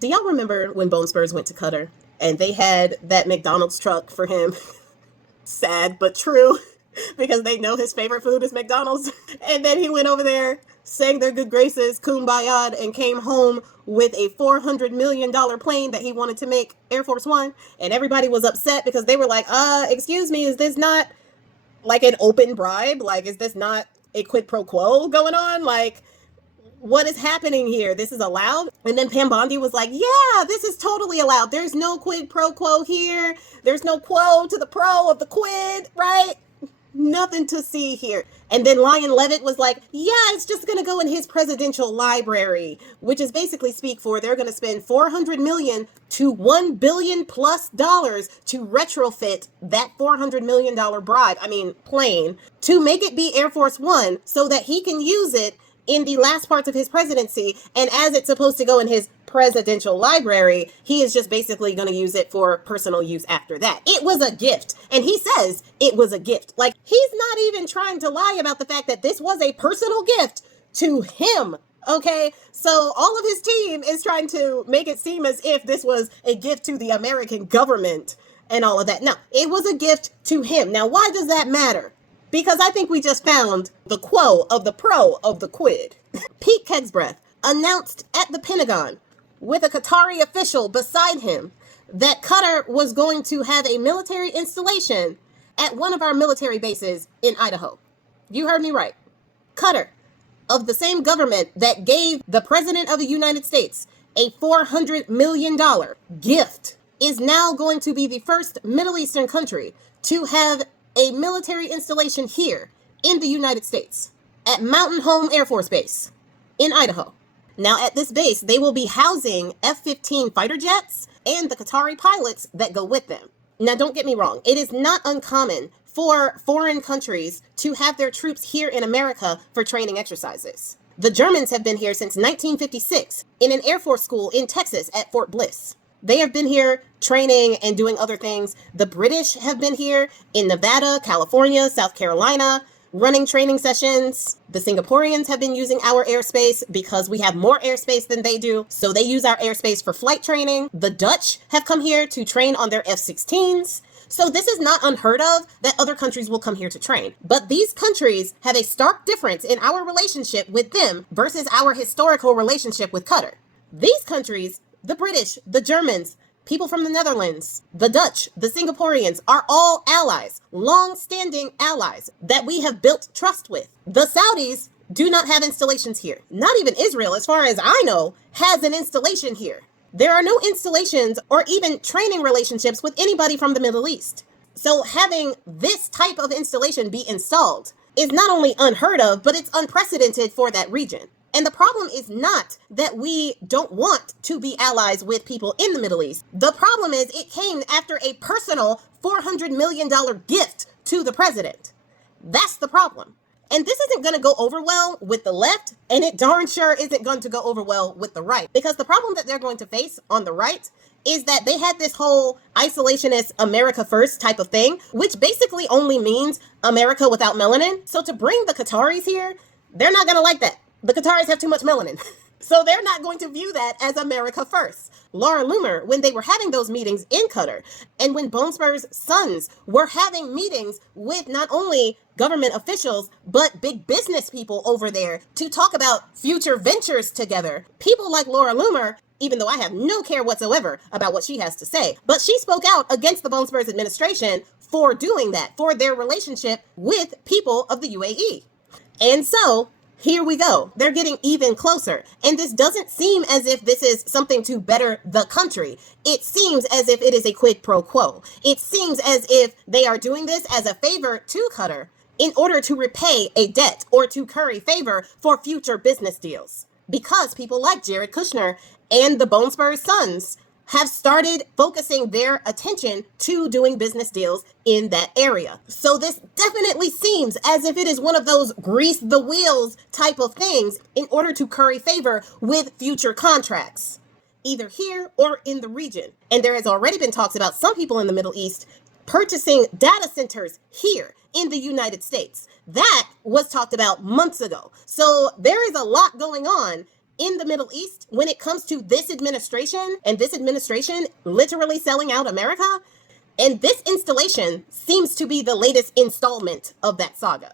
Do y'all remember when Bone Spurs went to Qatar and they had that McDonald's truck for him? Sad but true, because they know his favorite food is McDonald's. And then he went over there, sang their good graces, kumbaya, and came home with a $400 million plane that he wanted to make Air Force One. And everybody was upset because they were like, excuse me, is this not like an open bribe? Like, is this not a quid pro quo going on? Like, what is happening here? This is allowed? And then Pam Bondi was like, yeah, this is totally allowed. There's no quid pro quo here. There's no quo to the pro of the quid, right? Nothing to see here. And then Lion Levitt was like, yeah, it's just going to go in his presidential library, which is basically speak for they're going to spend $400 million to $1 billion plus dollars to retrofit that $400 million plane to make it be Air Force One so that he can use it in the last parts of his presidency. And as it's supposed to go in his presidential library, he is just basically going to use it for personal use after that. It was a gift. And he says it was a gift. Like, he's not even trying to lie about the fact that this was a personal gift to him. Okay, so all of his team is trying to make it seem as if this was a gift to the American government and all of that. No, it was a gift to him. Now, why does that matter? Because I think we just found the quo of the pro of the quid. Pete KegsBreath announced at the Pentagon with a Qatari official beside him that Qatar was going to have a military installation at one of our military bases in Idaho. You heard me right. Qatar, of the same government that gave the President of the United States a $400 million gift, is now going to be the first Middle Eastern country to have a military installation here in the United States at Mountain Home Air Force Base in Idaho. Now, at this base, they will be housing F-15 fighter jets and the Qatari pilots that go with them. Now, don't get me wrong. It is not uncommon for foreign countries to have their troops here in America for training exercises. The Germans have been here since 1956 in an Air Force school in Texas at Fort Bliss. They have been here training and doing other things. The British have been here in Nevada, California, South Carolina, running training sessions. The Singaporeans have been using our airspace because we have more airspace than they do. So they use our airspace for flight training. The Dutch have come here to train on their F-16s. So this is not unheard of that other countries will come here to train. But these countries have a stark difference in our relationship with them versus our historical relationship with Qatar. These countries, the British, the Germans, people from the Netherlands, the Dutch, the Singaporeans are all allies, long-standing allies that we have built trust with. The Saudis do not have installations here. Not even Israel, as far as I know, has an installation here. There are no installations or even training relationships with anybody from the Middle East. So having this type of installation be installed is not only unheard of, but it's unprecedented for that region. And the problem is not that we don't want to be allies with people in the Middle East. The problem is it came after a personal $400 million gift to the president. That's the problem. And this isn't going to go over well with the left, and it darn sure isn't going to go over well with the right. Because the problem that they're going to face on the right is that they had this whole isolationist America first type of thing, which basically only means America without melanin. So to bring the Qataris here, they're not going to like that. The Qataris have too much melanin. So they're not going to view that as America first. Laura Loomer, when they were having those meetings in Qatar, and when Bone Spurs' sons were having meetings with not only government officials, but big business people over there to talk about future ventures together, people like Laura Loomer, even though I have no care whatsoever about what she has to say, but she spoke out against the Bone Spurs administration for doing that, for their relationship with people of the UAE. And so here we go. They're getting even closer. And this doesn't seem as if this is something to better the country. It seems as if it is a quid pro quo. It seems as if they are doing this as a favor to Qatar in order to repay a debt or to curry favor for future business deals. Because people like Jared Kushner and the Bone Spurs sons have started focusing their attention to doing business deals in that area. So this definitely seems as if it is one of those grease the wheels type of things in order to curry favor with future contracts, either here or in the region. And there has already been talks about some people in the Middle East purchasing data centers here in the United States. That was talked about months ago. So there is a lot going on in the Middle East when it comes to this administration and this administration literally selling out America. And this installation seems to be the latest installment of that saga.